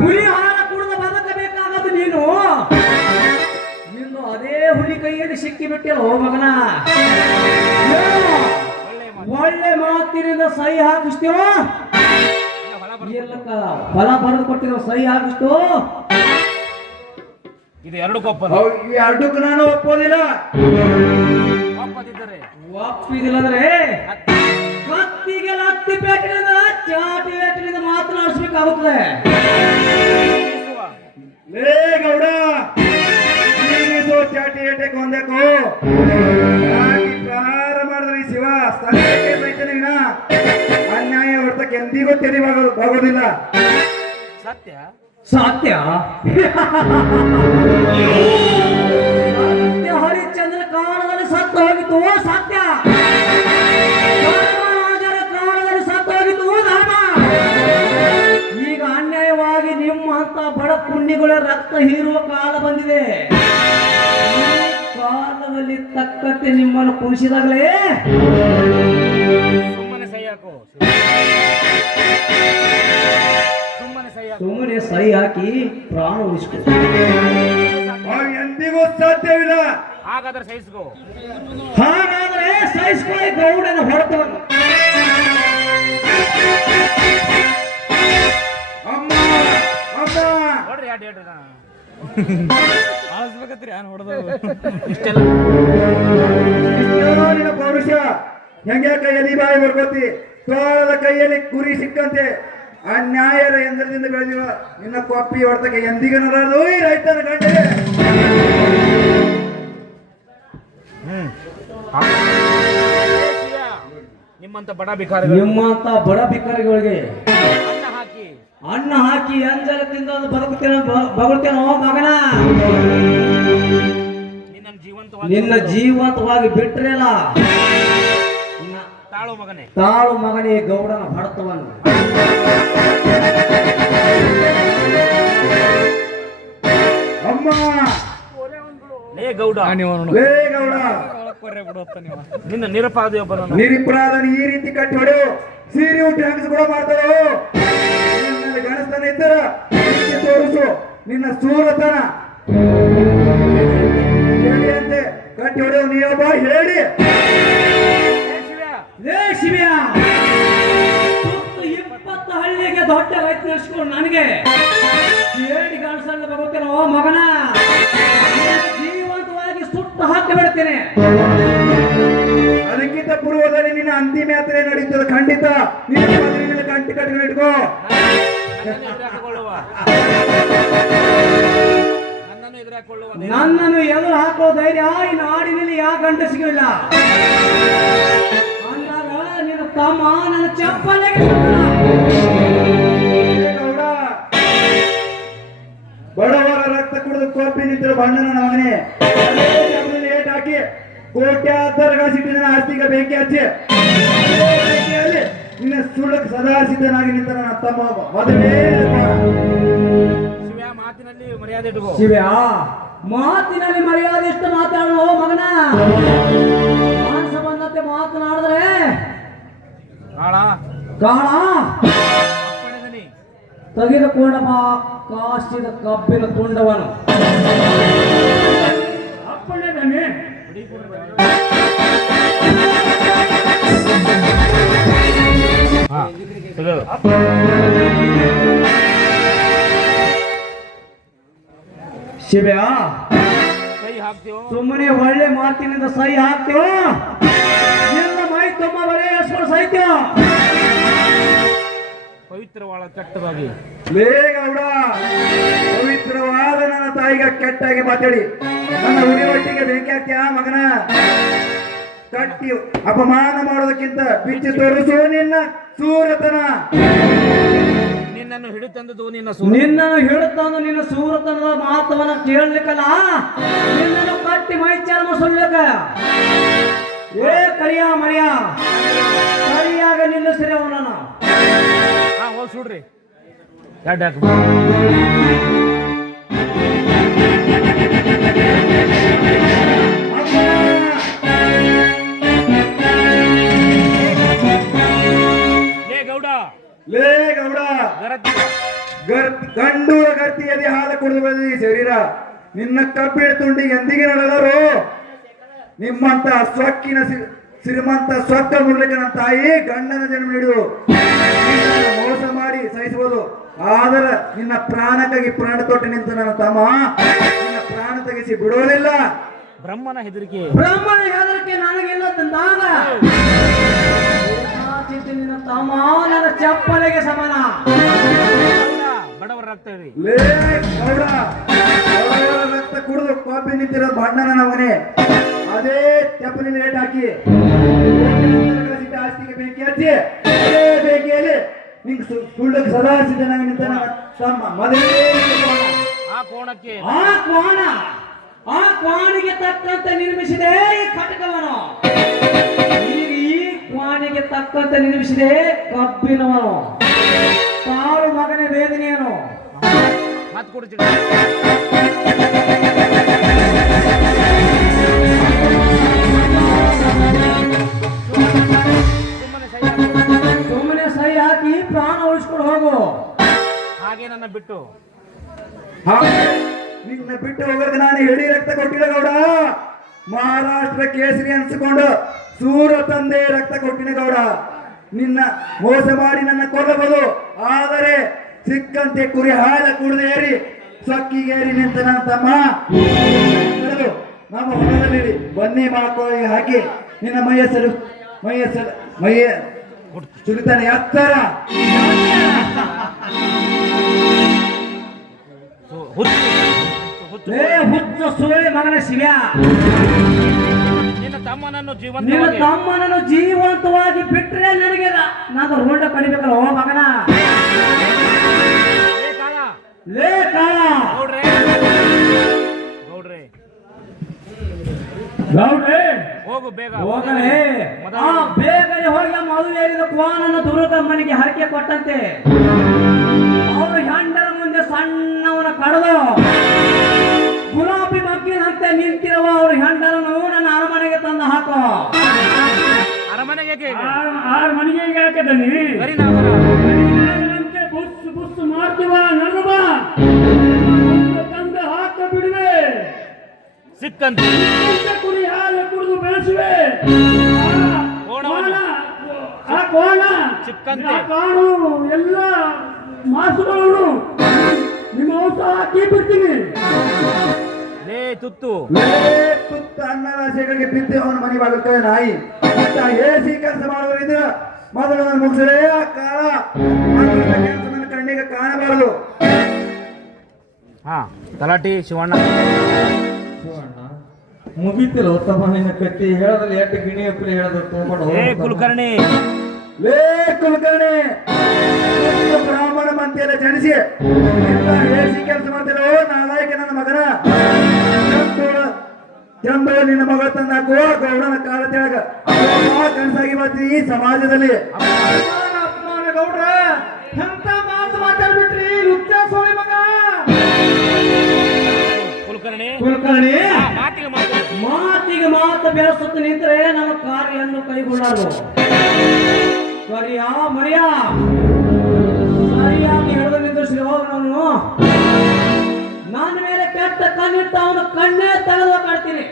ಹುಲಿ ಹಾರ ಕುಡಿದು ಬದುಕಬೇಕಾಗದು ನೀನು. ಇನ್ನು ಅದೇ ಹುಲಿ ಕೈಯಲ್ಲಿ ಸಿಕ್ಕಿ ಬಿಟ್ಟಿಲ್ಲ ಓ ಮಗನ. ಒಳ್ಳೆ ಮಾತಿನಿಂದ ಸಹಿ ಹಾಕಿಸ್ತೇವ, ಫಲ ಬರೆದು ಕೊಟ್ಟಿರೋ ಸಹಿ ಹಾಕಿಸ್ತು. ಇದು ಎರಡು ಕೊಪ್ಪ, ಎರಡಕ್ಕೂ ನಾನು ಒಪ್ಪೋದಿಲ್ಲ. ಒಪ್ಪಿದಿಲ್ಲಂದ್ರೆ ಕತ್ತಿಗೆ ಲತ್ತಿ ಪೇಟಿನಿಂದ ಚಾಟಿ ಪೇಟಿನಿಂದ ಮಾತನಾಡಿಸ್ಬೇಕಾಗುತ್ತದೆ. ಲೇ ಗೌಡ, ಚಾಟಿ ಏಟಕ್ಕೆ ಹೊಂದಬೇಕು ಪ್ರಹಾರ ಮಾಡಿದ್ರಿ ಶಿವ ಸ್ಥಳಕ್ಕೆ ಸೈತನಿನ ಅನ್ಯಾಯ ಹೊರತಕ್ಕೆ ಎಂದಿಗೂ ತೆರಿವಾಗೋದಿಲ್ಲ. ಸತ್ಯ ಸತ್ಯ ಸತ್ಯ ಹರಿಶ್ಚಂದ್ರ ಕಾರಣದಲ್ಲಿ ಸತ್ತು ಹೋಗಿತ್ತು ಸತ್ಯ. ಧರ್ಮರಾಜರ ಕಾರಣದಲ್ಲಿ ಸತ್ತು ಹೋಗಿತ್ತು ಧರ್ಮ. ಈಗ ಅನ್ಯಾಯವಾಗಿ ನಿಮ್ಮಂತ ಬಡ ಪುಣ್ಯಗಳ ರಕ್ತ ಹೀರುವ ಕಾಲ ಬಂದಿದೆ. ಕಾಲದಲ್ಲಿ ತಕ್ಕಂತೆ ನಿಮ್ಮನ್ನು ಕುಣಿಸಿದಾಗಲೇ ಸುಮ್ಮನೆ ಸಹಿ ಹಾಕು, ಸುಮ್ಮನೆ ಸಹಿ ಹಾಕಿ ಪ್ರಾಣ ಉಳಿಸ್ಕೊ. ಎಂದಿಗೂ ಸಾಧ್ಯವಿಲ್ಲ. ಹಾಗಾದ್ರೆ ಸಹಿಸ್ಕೋ. ಹಾಗಾದ್ರೆ ಸಹಿಸ್ಕೊಳ್ಳಿ ಗೌಡನ ಹೊರತವನ್ನು. ಅಮ್ಮ ಅಮ್ಮ ನೋಡ್ರಿ ಯಾರು ಹೇಳ್ರಿ ಆಳಿಸ್ಬೇಕತ್ರಿ ನಾನು ಹೊಡೆದು ಇಷ್ಟೆಲ್ಲ ನಿನ್ನ ಪೌರುಷ ಹೆಂಗೆ ಕೈಯಲ್ಲಿ ಬಾಯಿ ಬರ್ಕೋತಿ, ತೋಳದ ಕೈಯಲ್ಲಿ ಗುರಿ ಸಿಕ್ಕಂತೆ ಅನ್ಯಾಯದ ಯಂತ್ರದಿಂದ ಬೆಳೆದಿರುವ ನಿನ್ನ ಕೊಪ್ಪಿ ಹೊರತಕ್ಕೆ ಎಂದಿಗನರಾದು ಈ ರೈತನ ಗಂಟೆ. ನಿಮ್ಮಂತ ಬಡ ಭಿಕಾರಿಗಳು, ನಿಮ್ಮಂತ ಬಡ ಭಿಕಾರಿಗಳಿಗೆ ಅನ್ನ ಹಾಕಿ ಅಂಜಲ ತಿಂದ ಬಗುಳ್ತೇನೋ ಮಗನ. ನಿನ್ನ ಜೀವಂತವಾಗಿ ಬಿಟ್ರಲ್ಲ ತಾಳು ಮಗನೇ, ತಾಳು ಮಗನೇ ಗೌಡನ ಬಡತವನ್ನು. ಅಮ್ಮ ಲೇ ಗೌಡ, ಲೇ ಗೌಡ, ನಿನ್ನ ನಿರಪರಾಧ ನಿರಿಪರಾಧನ ಈ ರೀತಿ ಕಟ್ಟಿ ಹೊಡೆವು ಸೀರೆ ಉಟ್ಟಿ ಹಂಗಸ್ ಕೂಡ ಮಾಡ್ತಾರೋ. ನಿನ್ನಲ್ಲಿ ಗಣಸ್ತನ ಇದ್ದರ ತೋರಿಸು ನಿನ್ನ ಸೂರತನ ಹೇಳಿ ಅಂತೆ ಕಟ್ಟಿ ಹೊಡೆವು ನೀವೊಬ್ಬ ಹೇಳಿ. ಲೇ ಶಿವ್ಯ, 20 ಹಳ್ಳಿಗೆ ದೊಡ್ಡ ರೈತ ನಡೆಸ್ಕೊಂಡು ನನಗೆ ಹೇಳಿ ಗಣಸಂಗ ಬರುತ್ತೇನೋ ಮಗನ. ಜೀವಂತವಾಗಿ ಸುಟ್ಟು ಹಾಕಿ ಬಿಡ್ತೇನೆ. ಅದಕ್ಕಿಂತ ಪೂರ್ವದಲ್ಲಿ ನಿನ್ನ ಅಂತಿಮ ಯಾತ್ರೆ ನಡೀತದೆ ಖಂಡಿತ. ನಿನ್ನ ಮದುವೆಯಲ್ಲಿ ಕಂಟಿ ಕಟ್ಕೊಂಡು ಇಟ್ಕೋ. ನನ್ನನ್ನು ಎದುರು ಹಾಕೋ ಧೈರ್ಯ ಈ ನಾಡಿನಲ್ಲಿ ಯಾವ ಗಂಟೆ ಸಿಗಲಿಲ್ಲ. ಅಂದಾಗ ನಿನ್ನ ತಮ್ಮ ನನ್ನ ಚಪ್ಪಲಿಗೆ ಗೌಡ, ಬಡವರ ರಕ್ತ ಕುಡಿದು ಕೋಪಿ ನಿಂತಿರೋ ಬಣ್ಣನ ಮಗನೇ ಏಟ್ ಹಾಕಿ ಕೋಟ್ಯಾಧರಗಳ ಸಿಟ್ಟಿನ ಆಸ್ತಿಗೆ ಬೆಂಕಿ ಹಚ್ಚಿ ನಿನ್ನ ಸುಳ್ಳಕ್ಕೆ ಸದಾ ಸಿದ್ಧನಾಗಿ ನಿಂತ ನನ್ನ ತಮ್ಮ ಮೊದಲೇ ಮಾತಿನಲ್ಲಿ ಮರ್ಯಾದೆ ಇಟ್ಕೋ. ಶಿವ್ಯ, ಮಾತಿನಲ್ಲಿ ಮರ್ಯಾದೆ ಎಷ್ಟು ಮಾತಾಡೋ ಮಗನ. ಮಾನಸ ಬಂದಂತೆ ಮಾತನಾಡಿದ್ರೆ ಕಾಳ ತೆಗೆದುಕೊಂಡ ಕಾಸಿದ ಕಬ್ಬಿನ ತುಂಡವನು. ಅಪ್ಪಣೆ ಶಿವ್ಯ, ಸುಮ್ಮನೆ ಒಳ್ಳೆ ಮಾತಿನಿಂದ ಸಹಿ ಹಾಕ್ತೇವ. ಎಲ್ಲ ಮೈ ತುಂಬ ಬರೇ ಹೆಸರು ಸಾಹಿತ್ಯ ಪವಿತ್ರವಾದ ಕೆಟ್ಟದಾಗಿ. ಲೇ ಗೌಡ, ಪವಿತ್ರವಾದ ನನ್ನ ತಾಯಿಗೆ ಕೆಟ್ಟಾಗಿ ಮಾತಾಡಿ ನನ್ನ ಉಡಿ ಒಟ್ಟಿಗೆ ಬೆಂಕಿ ಹಾಕ್ತೀಯ ಮಗನ. ಕಟ್ಟಿ ಅಪಮಾನ ಮಾಡೋದಕ್ಕಿಂತ ಬಿಚ್ಚಿ ತೋರಿಸು ನಿನ್ನ ಸೂರತನ. ನಿನ್ನನ್ನು ಹಿಡಿತಂದು ನಿನ್ನ ಸೂರತನದ ಮಾತವನ್ನ ಕೇಳಲಿಕ್ಕಲ್ಲ. ನಿನ್ನನ್ನು ಕಟ್ಟಿ ಮೈಚಾರ ಸುಳ್ಳಕ. ಏ ಕರಿಯ ಮರಿಯ, ಸರಿಯಾಗ ನಿಲ್ಲಿಸ್ರಿ ಅವನನ್ನು. ಹೋಗಿ ಸುಡ್ರಿ. ಯಾಕೆ ಲೇ ಗೌಡ, ಗಂಡು ಗರ್ತಿ ಎದೆ ಹಾಲು ಕುಡಿದು ಬೆಳೆದ ಈ ಶರೀರ ನಿನ್ನ ಕಬ್ಬಿಣ ತುಂಡಿಗೆ ಎಂದಿಗೆ ನಡೆದರು ನಿಮ್ಮಂತ ಸೊಕ್ಕಿನ ಶ್ರೀಮಂತ ಸೊಕ್ಕ ಮುರ್ಲಿಕ್ಕೆ ನನ್ನ ತಾಯಿ ಗಂಡನ ಜನ್ಮ ನೀಡಿದು ಮೋಸ ಮಾಡಿ ಸಹಿಸಬಹುದು ಆದರೆ ನಿನ್ನ ಪ್ರಾಣಕ್ಕಾಗಿ ಪ್ರಾಣ ತೊಟ್ಟು ನಿಂತ ನನ್ನ ತಮ್ಮ ನಿನ್ನ ಪ್ರಾಣ ತೆಗೆಸಿ ಬಿಡೋದಿಲ್ಲ. ಬ್ರಹ್ಮನ ಹೆದರಿಕೆ ನನಗಿಲ್ಲ ತಂದಾಗ ನಿನ್ನ ತಮ್ಮ ನನ್ನ ಚಪ್ಪಲೆಗೆ ಸಮಾನ. ಬಡವರ ರಕ್ತ ಇದೆ. ಲೇ ಗೌಡ, ಬಡವರ ರಕ್ತ ಕುಡಿದು ಕಾಪಿ ನಿಂತಿರೋ ಬಣ್ಣನ ನಮನೆ ಅದೇ ಚಪ್ಪಲಿ ರೇಟ್ ಹಾಕಿ ಆಸ್ತಿಗೆ ಬೆಂಕಿ ಹಚ್ಚಿ ಅದೇ ಬೆಂಕಿಯಲ್ಲಿ ನಿಂಗೆ ಸುಳ್ಳಕ್ಕೆ ಸದಾ ಸಿದ್ಧನಾಗಿ ನಿಂತ ತಮ್ಮ ಮೊದಲೇ ಆ ಕ್ವಾಣಿಗೆ ತಕ್ಕಂತೆ ನಿರ್ಮಿಸಿದೆ ಈ ಕಟಕವನು. ಈಗ ಈ ಕ್ವಾಣಿಗೆ ತಕ್ಕಂತೆ ನಿರ್ಮಿಸಿದೆ ಕಬ್ಬಿನವನು. ತಾಳು ಮಗನ ವೇದನೆಯನು ಮತ್ ಕೊಡ್ತೀನಿ. ಸುಮ್ಮನೆ ಸೈ ಹಾಕಿ ಪ್ರಾಣ ಉಳಿಸ್ಕೊಂಡು ಹೋಗು. ಹಾಗೆ ನನ್ನ ಬಿಟ್ಟು ನಿನ್ನ ಬಿಟ್ಟು ಹೋಗೋದಕ್ಕೆ ನಾನು ಹೇಳಿ ರಕ್ತ ಕೊಟ್ಟಿಲ್ಲ ಗೌಡ. ಮಹಾರಾಷ್ಟ್ರ ಕೇಸರಿ ಅನ್ಸ್ಕೊಂಡು ಸೂರ ತಂದೆ ರಕ್ತ ಕೊಟ್ಟಿನ ಗೌಡ. ನಿನ್ನ ಮೋಸ ಮಾಡಿ ನನ್ನ ಕೊಲ್ಲಬಹುದು, ಆದರೆ ಸಿಕ್ಕಂತೆ ಕುರಿ ಹಾಲ ಕುಡಿದು ಏರಿ ಸೊಕ್ಕಿಗೇರಿ ನಿಂತ ನನ್ನ ತಮ್ಮ ನಮ್ಮ ಹೊಲದಲ್ಲಿ ಬನ್ನಿ ಮಾಕೋಳಿಗೆ ಹಾಕಿ ನಿನ್ನ ಮೈಯ ಸುರಿತಾನೆ ಎತ್ತರ. ಹುಚ್ಚ ಸುಳಿ ಮಗನ ಶಿವ, ನಿನ್ನ ತಮ್ಮನನ್ನು ಜೀವಂತವಾಗಿ ಬಿಟ್ರೆ ನನಗೆ ನಾನು ರೋಡ ಕಡಿಬೇಕಲ್ಲ. ಓ ಮಗನ ಲೇ ಕಾಳ ಗೌಡ್ರೆ ಹೋಗು ಬೇಗ ಹೋಗಲೇ. ಬೇಗನೆ ಹೋಗಿ ಮದುವೆಯಾಗಿದ್ದ ಕ್ವಾನನ್ನು ದುರ್ಗಮ್ಮನಿಗೆ ಹರಕೆ ಕೊಟ್ಟಂತೆ ಅವರು ಹೆಂಡರ ಮುಂದೆ ಸಣ್ಣವನ ಕಳೆದು ಗುಲಾಬಿ ಮಗ್ಗಿನಂತೆ ನಿಂತಿರುವ ಅವ್ರ ಹೆಂಡರನ್ನು ನನ್ನ ಅರಮನೆಗೆ ತಂದು ಹಾಕೋ. ಅರಮನೆಗೆ ಮನೆಗೆ ಯಾಕೆ ದನಿ ಬುಸ್ ಬುಸ್ ಮಾಡ್ತೀವ ನಡುವ ತಂದು ಹಾಕ ಬಿಡುವೆ. ಸಿಕ್ಕಂತೆ ಕುರಿ ಹಾಲು ಕುಡಿದು ಬೆಳೆಸುವೆ. ಚಿಕ್ಕಂತೆ ಕಾಣು ಎಲ್ಲ ಮಾಸುಗಳನ್ನು ನಿಮ್ಮ ಔಷಧ ಹಾಕಿ ಬಿಡ್ತೀನಿ. ಲೇ ತುತ್ತು ಅನ್ನ ರಾಶಿಗಳಿಗೆ ಬಿದ್ದೆ ಅವನ ಮನೆ ಬಾಗುತ್ತವೆ ನಾಯಿ. ಹೇಸಿ ಕೆಲಸ ಮಾಡುವವರಿದ್ರೆ ಮೊದಲು ಮುಗಿಸಲೇ ಆ ಕಾಲ ನನ್ನ ಕಣ್ಣಿಗೆ ಕಾಣಬಾರದು. ಹಾ ತಲಾಟಿ ಶಿವಣ್ಣ ಮುಗೀತಿಲ್ಲ ಉತ್ತಮ ನಿನ್ನ ಕತ್ತಿ ಹೇಳದಲ್ಲಿ ಎಷ್ಟು ಗಿಣಿ ಅಪ್ಪಲಿ ಹೇಳೋದು ತಗೊಂಡು ಕುಲಕರ್ಣಿ ಲೇ ಕುಲಕರ್ಣಿ ಬ್ರಾಹ್ಮಣ ಮಂತೆಲ್ಲ ಜನಿಸಿ ಹೇಸಿ ಕೆಲಸ ಮಾಡ್ತಿರೋ ನಾಲಾಯಕ ನನ್ನ ಮಗನ ಚಂದ ನಿನ್ನ ಮಗಳ ತಂದು ಹಾಕುವ ಗೌಡನ ಕಾಲ ತೆಳಗ ಕನಸಾಗಿ ಬರ್ತೀನಿ ಈ ಸಮಾಜದಲ್ಲಿ. ಗೌಡ್ರ ಎಂತ ಮಾತು ಮಾತಾಡ್ಬಿಟ್ರಿ ಲುಚ್ಚ ಸೋಳಿ ಮಗ. ಕುಲಕರ್ಣಿ ಮಾತಿಗೆ ಮಾತು ಬೆಳೆಸುತ್ತ ನಿಂತರೆ ನಮ್ಮ ಕಾರ್ಯವನ್ನು ಕೈಗೊಳ್ಳಲು. ಮರಿಯ ಸರಿಯಾಗಿ ಹಿಡಿದು ನಿಂದಿಸಿ ಹೋಗ್ರವನು. ನನ್ನ ಮೇಲೆ ಕೆಟ್ಟ ಕಣ್ಣಿಟ್ಟ ಅವನು ಕಣ್ಣೇ ತೆಗೆದು ಕಾಡ್ತೀನಿ.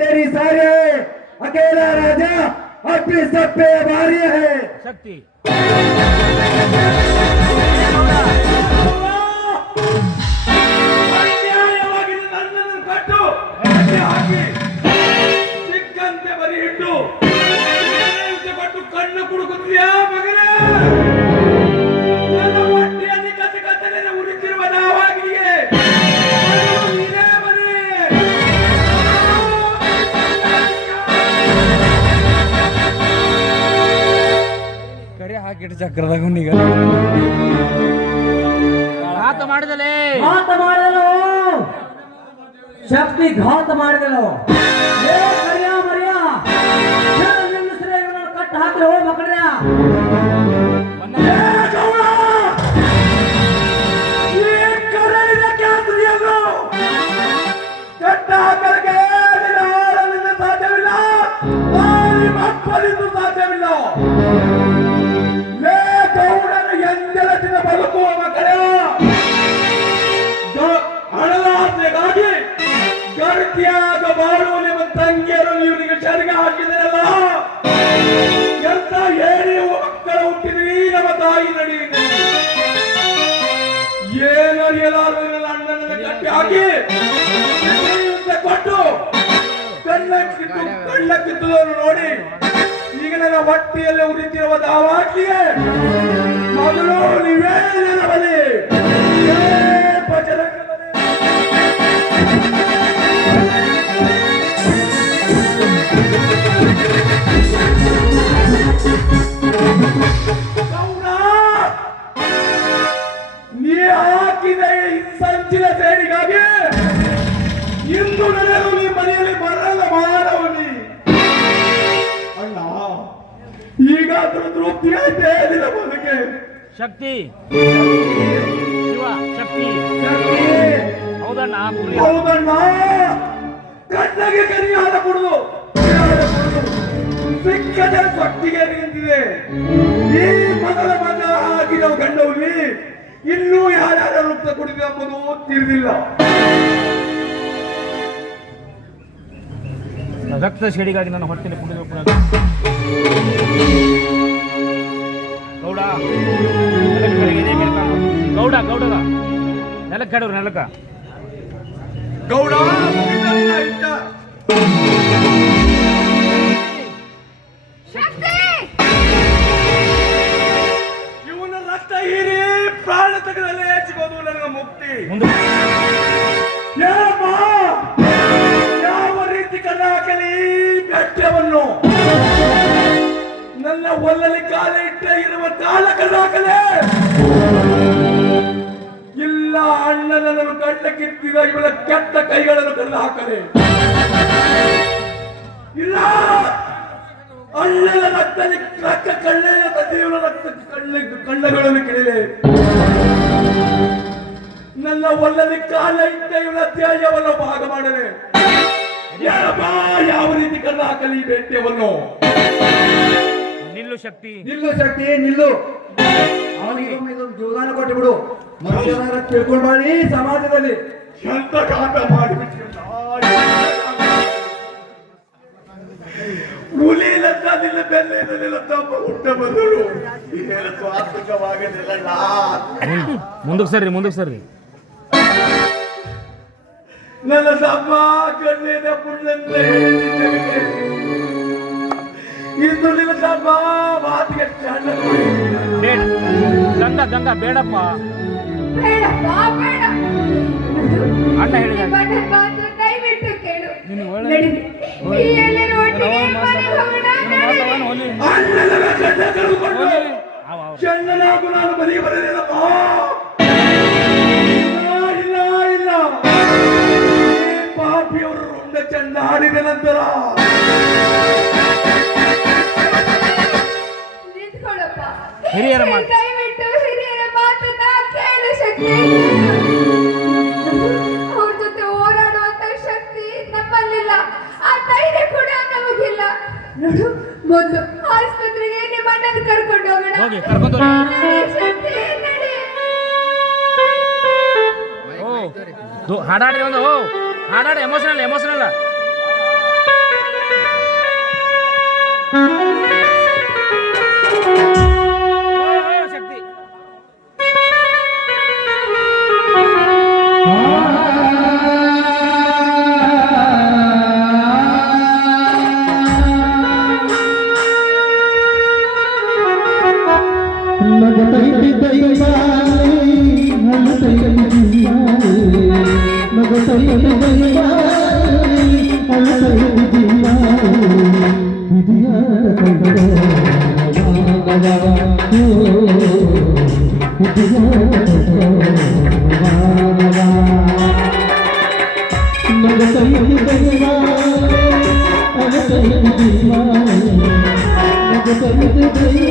तेरी सारे अकेला राजा अपनी सब पे भारी है ಶಕ್ತಿ. ನನ್ನನ್ನು ಕಟ್ಟು ಹಾಕಿ ಸಿಕ್ಕಂತೆ ಬರಿ ಹಿಟ್ಟು ಕೊಟ್ಟು ಕಣ್ಣು ಕುಡುಕುತ್ತೀಯಾ ಮಗನೇ? ನನ್ನ ಹೊಟ್ಟೆಯಲ್ಲಿ ಕತೆ ಕತ್ತಲೆ ಉರುಚಿರುವ ನಾವಾಗಿಯೇ ನೀನೇ ಬನ್ನಿ. ಕರೆ ಹಾಕಿಟ್ಟು ಚಕ್ರದಾಗ ಈಗ ಘಾತ ಮಾಡಿದಲೇ ಶಕ್ತಿ ಘಾತ ಮಾಡಿದಳು. ಕಟ್ಟ ಹಾಕ ಮಾತ್ರ ಹೋ ಮಕ್ಕಳ ಸಾಧ್ಯವಿಲ್ಲ ಲೇ ಗೌಡರು ಎಂದೆಲ್ಲ ದಿನ ಬದುಕುವ ಮಕ್ಕಳೇ ಹಣದಾಸೆಗಾಗಿ ಗರ್ತಿಯಾಗ ಬಾಳುವ ನಿಮ್ಮ ತಂಗಿಯರು ಇವರಿಗೆ ಚರಿಗೆ ಹಾಕಿದರಲ್ಲ ಎಂತ ಹೇಳಿ ಮಕ್ಕಳು ಹುಟ್ಟಿದ್ರಿ ನಮ್ಮ ತಾಯಿ ನಡಿ ಏನರಿಯಲಾದ ಅಣ್ಣನ ಕಟ್ಟಿ ಹಾಕಿ ಕೊಟ್ಟು ಕಳ್ಳ ಕಿತ್ತುದನ್ನು ನೋಡಿ ಈಗ ನನ್ನ ಹೊಟ್ಟೆಯಲ್ಲಿ ಉರಿತಿರುವ ದಾವಾಟಿಗೆ ಮೊದಲು ನೀವೇ ನನ್ನ ಬಲಿ ನೀ ಹಾಕಿದ ಈ ಸಂಚಿನ ಸೇಡಿಗಾಗಿ ಇಂದು ನಡೆಯಲು ನೀ ಮನೆಯಲ್ಲಿ ಬರಲ್ಲ ಮಾನವನಿ ಅಣ್ಣ ಈಗ ತೃಪ್ತಿ ಆಯ್ತೇ ನಿನ್ನ ಬದುಕೆ ಶಕ್ತಿ ಶಿವ ಶಕ್ತಿ ಹೌದಣ್ಣ ಹೌದಣ್ಣ ಕಣ್ಣಗೆ ಕರಿಯಾದ ಕುಡಿದು ಸಿಕ್ಕದ ಶಕ್ತಿಗೆ ನಿಂತಿದೆ ಈ ಮೊದಲ ಮಗ ಆಗಿರೋ ಗಂಡವಲ್ಲಿ ಇನ್ನೂ ಯಾರ್ಯಾರ ರಕ್ತ ಕುಡಿದು ಎಂಬುದು ತಿಳಿದಿಲ್ಲ ರಕ್ತ ಶೇಡಿಗಾಗಿ ನನ್ನ ಹೊಟ್ಟೆಯಲ್ಲಿ ಕುಡಿದು ಗೌಡ ಗೌಡ ಗೌಡಗ ನೆಲಕ್ಕೆ ಕಡವ್ರು ನೆಲಕ್ಕ ಗೌಡ ಇವನ ರಕ್ತ ಹೀರಿ ಪ್ರಾಣ ತೆಗೆದಲ್ಲೇ ಸಿಗೋದು ನನಗೆ ಮುಕ್ತಿ ಯಾವ ರೀತಿ ಕಣ್ಣ ಹಾಕಲಿ ಬೆಟ್ಟವನ್ನು ನನ್ನ ಒಲ್ಲಲ್ಲಿ ಕಾಲ ಇಟ್ಟ ಇರುವ ಕಾಲ ಕಣ್ಣ ಹಾಕಲೇ ಇಲ್ಲ ಅಣ್ಣನನ್ನು ಕಣ್ಣ ಕಿತ್ತಿದ ಇವಳ ಕೆಟ್ಟ ಕೈಗಳನ್ನು ಕಣ್ಣ ಹಾಕಲೇ ಇಲ್ಲ ಅಣ್ಣನ ರಕ್ತ ಕಣ್ಣೆಯ ತಂದೆಯವರ ರಕ್ತ ಕಣ್ಣಗಳನ್ನು ಕೆಳಲೆ ನನ್ನ ಒಲ್ಲಲ್ಲಿ ಕಾಲ ಇಟ್ಟ ಇವಳ ತ್ಯಾಜ್ಯವನ್ನು ಭಾಗ ಮಾಡಲೆ ಯಾವ ರೀತಿ ಕಣ್ಣ ಹಾಕಲಿ ಬೇಟ್ಯವನ್ನು ನಿಲ್ಲು ಶಕ್ತಿ ನಿಲ್ಲು ಶಕ್ತಿ ನಿಲ್ಲು ಅವನಿಗೆ ಇದೊಂದು ಜೀವದಾನ ಕೊಟ್ಟು ಬಿಡು ಮನುಷ್ಯನಾರ ತಿಳ್ಕೊಂಡು ಬಾಳಿ ಸಮಾಜದಲ್ಲಿ ಎಂತ ಕಾಟ ಮಾಡಿಬಿಟ್ಟು ಹುಲಿಲಂತ ನಿಲ್ಲ ಬೆಲ್ಲ ತಮ್ಮ ಹುಟ್ಟ ಬಂದಳು ಸ್ವಾರ್ಥಕವಾಗಲಿಲ್ಲ ಮುಂದಕ್ಕೆ ಸರ್ರಿ ನನ್ನ ತಮ್ಮ ಕಣ್ಣಿನ ಪುಣ್ಣಂತೆ ಇಂದು ನಿನ್ನ ತಮ್ಮ ಮಾತಿಗೆ ಚಂದ ಬೇಡ ಗಂಗಾ ಗಂಗಾ ಬೇಡಪ್ಪ ಅಣ್ಣ ಹೇಳಿದ ದಯವಿಟ್ಟು ಕೇಳು ಚಂದನಾಗು ನಾನು ಮನೆಗೆ ಬರಲಿಲ್ಲಪ್ಪ ಇಲ್ಲ ಇಲ್ಲ ಪಾಪಿಯವರು ರುಂಡ ಚಂದ ಆಡಿದ ನಂತರ ಹಿರಿಯರ ಮಾತು ದಯವಿಟ್ಟು ಹಿರಿಯರ ಮಾತನ್ನ ಕೇಳು ಶಕ್ತಿ ಅವ್ರ ಜೊತೆ ಹೋರಾಡುವಂತ ಶಕ್ತಿ ನಮ್ಮಲ್ಲಿಲ್ಲ ಆ ಧೈರ್ಯ ಕೂಡ ನಮಗಿಲ್ಲ ನೋಡು ಮೊದಲು ಆಸ್ಪತ್ರೆಗೆ ನಿಮ್ಮ ಅಣ್ಣನ ಕರ್ಕೊಂಡು ಹೋಗಿ ಕರ್ಕೊಂಡು ಶಕ್ತಿ ನಡಿ ಹಾಡಾಡಿ ಒಂದು ಹಾಡಾಡಿ ಎಮೋಷನಲ್ ಶಕ್ತಿ ನಗತೈತಿ ದೈವಾಲೇ ಹಲತೈತಿ ಜೀವಾಲೇ ನಗತೈತಿ ದೈವಾಲೇ ಹಲತೈತಿ ಜೀವಾಲೇ ವಿಧಿಯಾರ ಕಂಡ ನಗತೈತಿ ದೈವಾಲೇ ಹಲತೈತಿ ಜೀವಾಲೇ ನಗುತ್ತೈತೆ ದೈವ